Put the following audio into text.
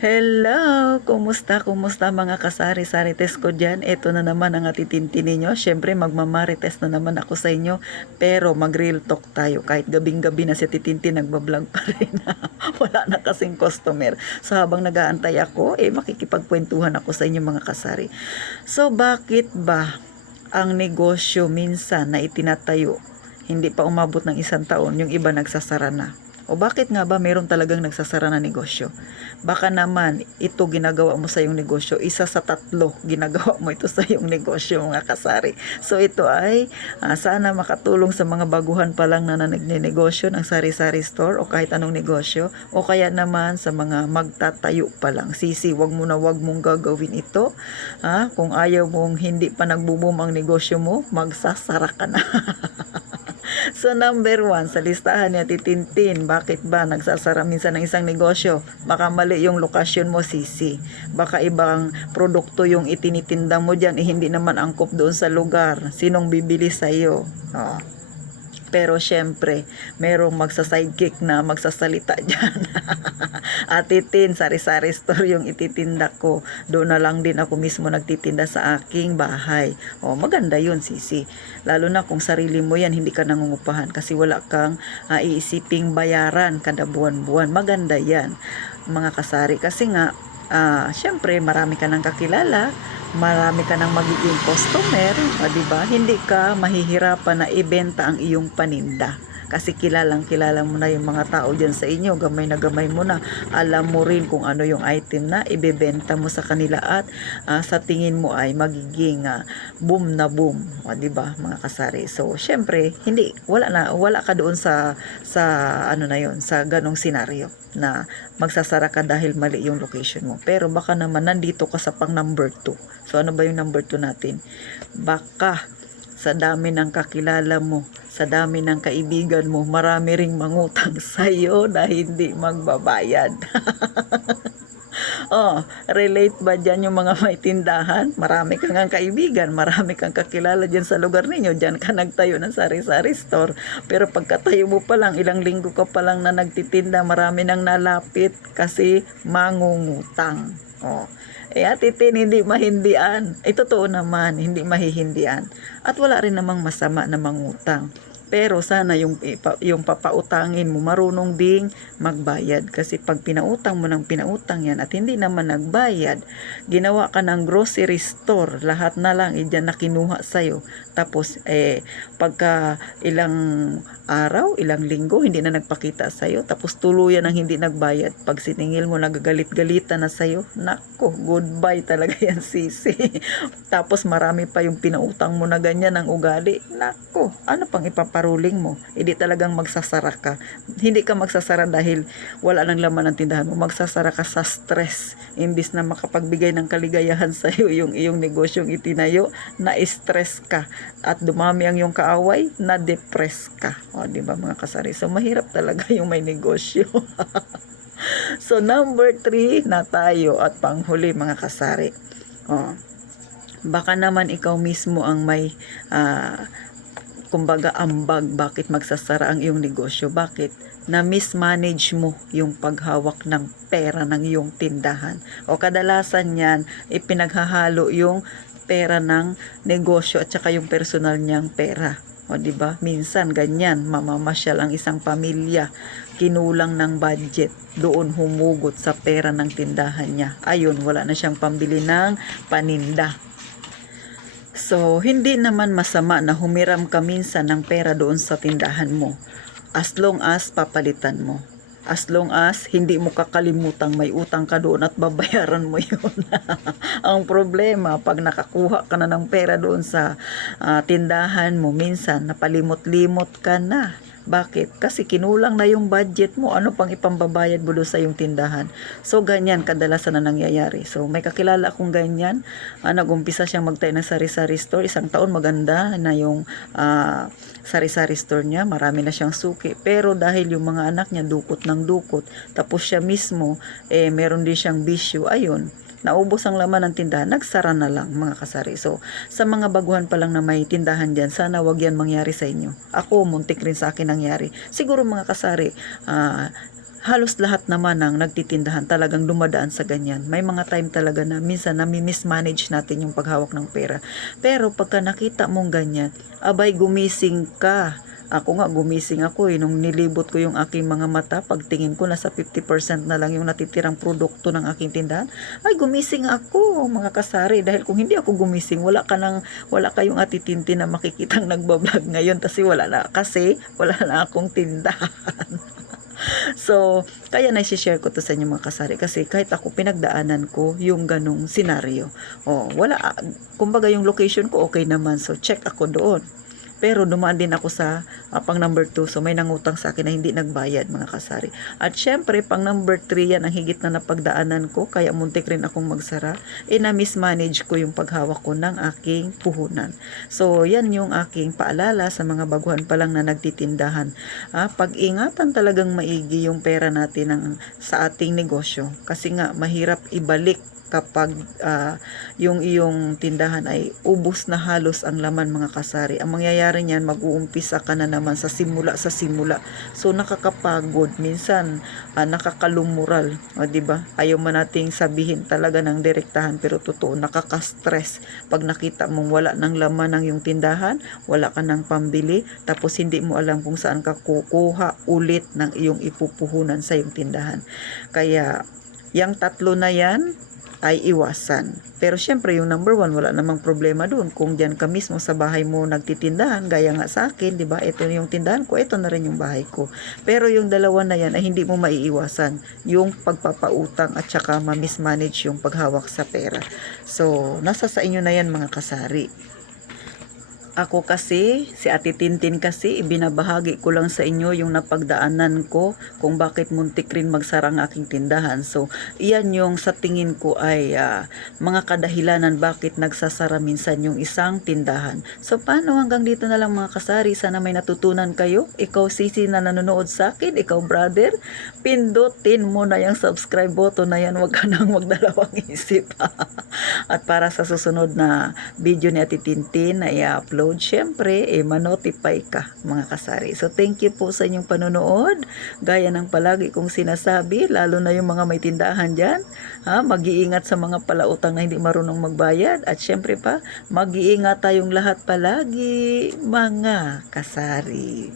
Hello! Kumusta? Kumusta mga kasari-sarites ko dyan? Ito na naman ang atitintin ninyo. Siyempre, magmamarites na naman ako sa inyo. Pero mag-real talk tayo. Kahit gabing-gabi na si Titintin, nagbablog pa rin. Wala na kasing customer. So, habang nag-aantay ako, makikipagkwentuhan ako sa inyo mga kasari. So, bakit ba ang negosyo minsan na itinatayo, hindi pa umabot ng 1 taon, yung iba nagsasara na? O bakit nga ba meron talagang nagsasara na negosyo? Baka naman ito ginagawa mo sa iyong negosyo, isa sa 3 ginagawa mo ito sa iyong negosyo mga kasari. So ito ay sana makatulong sa mga baguhan pa lang na nagnenegosyo ng sari-sari store o kahit anong negosyo, o kaya naman sa mga magtatayo pa lang. Sisi, wag mong gagawin ito. Kung ayaw mong hindi pa nagbo-boom ang negosyo mo, magsasara ka na. So number 1 sa listahan ni Titintin, bakit ba nagsasara minsan ng isang negosyo? Baka mali yung lokasyon mo, sisi. Baka ibang produkto yung itinitinda mo dyan, hindi naman angkop doon sa lugar. Sinong bibili sa'yo? Pero syempre, merong magsa-sidekick na magsasalita dyan. Atitin, sari-sari store yung ititinda ko. Doon na lang din ako mismo nagtitinda sa aking bahay. Maganda yun, sisi. Lalo na kung sarili mo yan, hindi ka nangungupahan kasi wala kang iisiping bayaran kada buwan-buwan. Maganda yan, mga kasari. Kasi nga, syempre, marami ka nang kakilala, marami ka nang magiging customer, diba? Hindi ka mahihirapan na ibenta ang iyong paninda. Kasi kilala mo na yung mga tao dyan sa inyo, gamay na gamay mo na. Alam mo rin kung ano yung item na ibebenta mo sa kanila at sa tingin mo ay magiging boom na boom. Diba mga kasari? So, syempre, wala ka doon sa ano na yon, sa ganong senaryo na magsasara ka dahil mali yung location mo. Pero baka naman nandito ka sa pang number 2. So, ano ba yung number 2 natin? Baka sa dami ng kakilala mo, sa dami ng kaibigan mo, marami ring mangutang sa'yo na hindi magbabayad. Relate ba dyan yung mga may tindahan? Marami kang kaibigan, marami kang kakilala dyan sa lugar ninyo, dyan ka nagtayo ng sari-sari store. Pero pagkatayo mo pa lang, ilang linggo ka pa lang na nagtitinda, marami nang nalapit kasi mangungutang. Atitin, hindi mahindian. Totoo naman, hindi mahihindian. At wala rin namang masama na mangutang. Pero sana yung papautangin mo marunong ding magbayad. Kasi pag pinautang mo ng pinautang yan at hindi naman nagbayad, ginawa ka ng grocery store, lahat na lang dyan na kinuha sa'yo. Tapos pagka ilang araw, ilang linggo, hindi na nagpakita sa'yo. Tapos tuluyan ang hindi nagbayad. Pag siningil mo, nagagalit-galitan na sa'yo. Nako, goodbye talaga yan, sisi. Tapos marami pa yung pinautang mo na ganyan ang ugali. Nako, ano pang ipaparuling mo? Hindi talagang magsasara ka. Hindi ka magsasara dahil wala nang laman ang tindahan mo. Magsasara ka sa stress. Imbis na makapagbigay ng kaligayahan sa'yo yung iyong negosyong itinayo, na-stress ka. At dumami ang iyong kaaway, na-depress ka. Diba mga kasari? So, mahirap talaga yung may negosyo. So, number 3 na tayo at panghuli mga kasari. Baka naman ikaw mismo ang may kumbaga ambag bakit magsasara ang iyong negosyo. Bakit? Na mismanage mo yung paghawak ng pera ng iyong tindahan. Kadalasan yan, ipinaghahalo yung pera ng negosyo at saka yung personal niyang pera. Diba? Minsan ganyan, mamamasyal ang isang pamilya, kinulang ng budget, doon humugot sa pera ng tindahan niya. Ayun, wala na siyang pambili ng paninda. So, hindi naman masama na humiram ka minsan ng pera doon sa tindahan mo. As long as papalitan mo. As long as hindi mo kakalimutang may utang ka doon at babayaran mo yun. Ang problema, pag nakakuha ka na ng pera doon sa tindahan mo, minsan napalimot-limot ka na. Bakit? Kasi kinulang na yung budget mo. Ano pang ipambabayad mo doon sa yung tindahan? So, ganyan kadalasan na nangyayari. So, may kakilala akong ganyan. Nag-umpisa siyang magtayo ng sari-sari store. 1 taon maganda na yung sari-sari store niya. Marami na siyang suki. Pero dahil yung mga anak niya dukot ng dukot, tapos siya mismo, meron din siyang bisyo. Ayun, naubos ang laman ng tindahan, nagsara na lang mga kasari. So, sa mga baguhan pa lang na may tindahan dyan, sana wag yan mangyari sa inyo. Ako, muntik rin sa akin nangyari. Siguro mga kasari, halos lahat naman ng nagtitindahan talagang dumadaan sa ganyan. May mga time talaga na minsan nami-mismanage natin yung paghawak ng pera. Pero pagka nakita mong ganyan, abay gumising ka. Ako nga gumising ako nung nilibot ko yung aking mga mata, pagtingin ko nasa 50% na lang yung natitirang produkto ng aking tindahan. Ay gumising ako mga kasari, dahil kung hindi ako gumising, wala kayong atitinti na makikitang nagbablog ngayon kasi wala na akong tindahan. So, kaya na-share ko to sa inyo mga kasari kasi kahit ako pinagdaanan ko yung ganong senaryo. Kumbaga yung location ko okay naman, so check ako doon. Pero dumaan din ako sa pang number 2, so may nangutang sa akin na hindi nagbayad mga kasari. At syempre, pang number 3 yan ang higit na napagdaanan ko, kaya muntik rin akong magsara. Na-mismanage ko yung paghawak ko ng aking puhunan. So, yan yung aking paalala sa mga baguhan pa lang na nagtitindahan. Pag-ingatan talagang maigi yung pera natin sa ating negosyo. Kasi nga, mahirap ibalik kapag yung iyong tindahan ay ubos na halos ang laman mga kasari. Ang mangyayari niyan, mag-uumpisa ka na naman sa simula. So nakakapagod, minsan nakakalumural, o di ba? Ayaw man nating sabihin talaga ng direktahan, pero totoo, nakaka-stress pag nakita mong wala ng laman ng iyong tindahan, wala ka ng pambili, tapos hindi mo alam kung saan ka kukuha ulit ng iyong ipupuhunan sa iyong tindahan. Kaya yang tatlo na yan ay iwasan. Pero syempre yung number 1, wala namang problema doon. Kung diyan ka mismo sa bahay mo nagtitindahan, gaya nga sa akin, di ba? Ito yung tindahan ko, ito na rin yung bahay ko. Pero yung dalawa na yan ay hindi mo maiiwasan. Yung pagpapautang at saka ma-mismanage yung paghawak sa pera. So, nasa sa inyo na yan mga kasari. Ako kasi, si Ate Tintin kasi, ibinabahagi ko lang sa inyo yung napagdaanan ko kung bakit muntik rin magsara ang aking tindahan. So, iyan yung sa tingin ko ay mga kadahilanan bakit nagsasara minsan yung isang tindahan. So, paano hanggang dito na lang mga kasari? Sana may natutunan kayo. Ikaw sisi na nanonood sa akin, ikaw brother, pindutin mo na yung subscribe button na yan. Huwag ka nang magdalawang isip. At para sa susunod na video ni Ate Tintin na i-upload, syempre, ma-notify ka mga kasari. So, thank you po sa inyong panonood. Gaya ng palagi kong sinasabi, lalo na yung mga may tindahan dyan, mag-iingat sa mga palautang na hindi marunong magbayad. At syempre pa, mag-iingat tayong lahat palagi, mga kasari.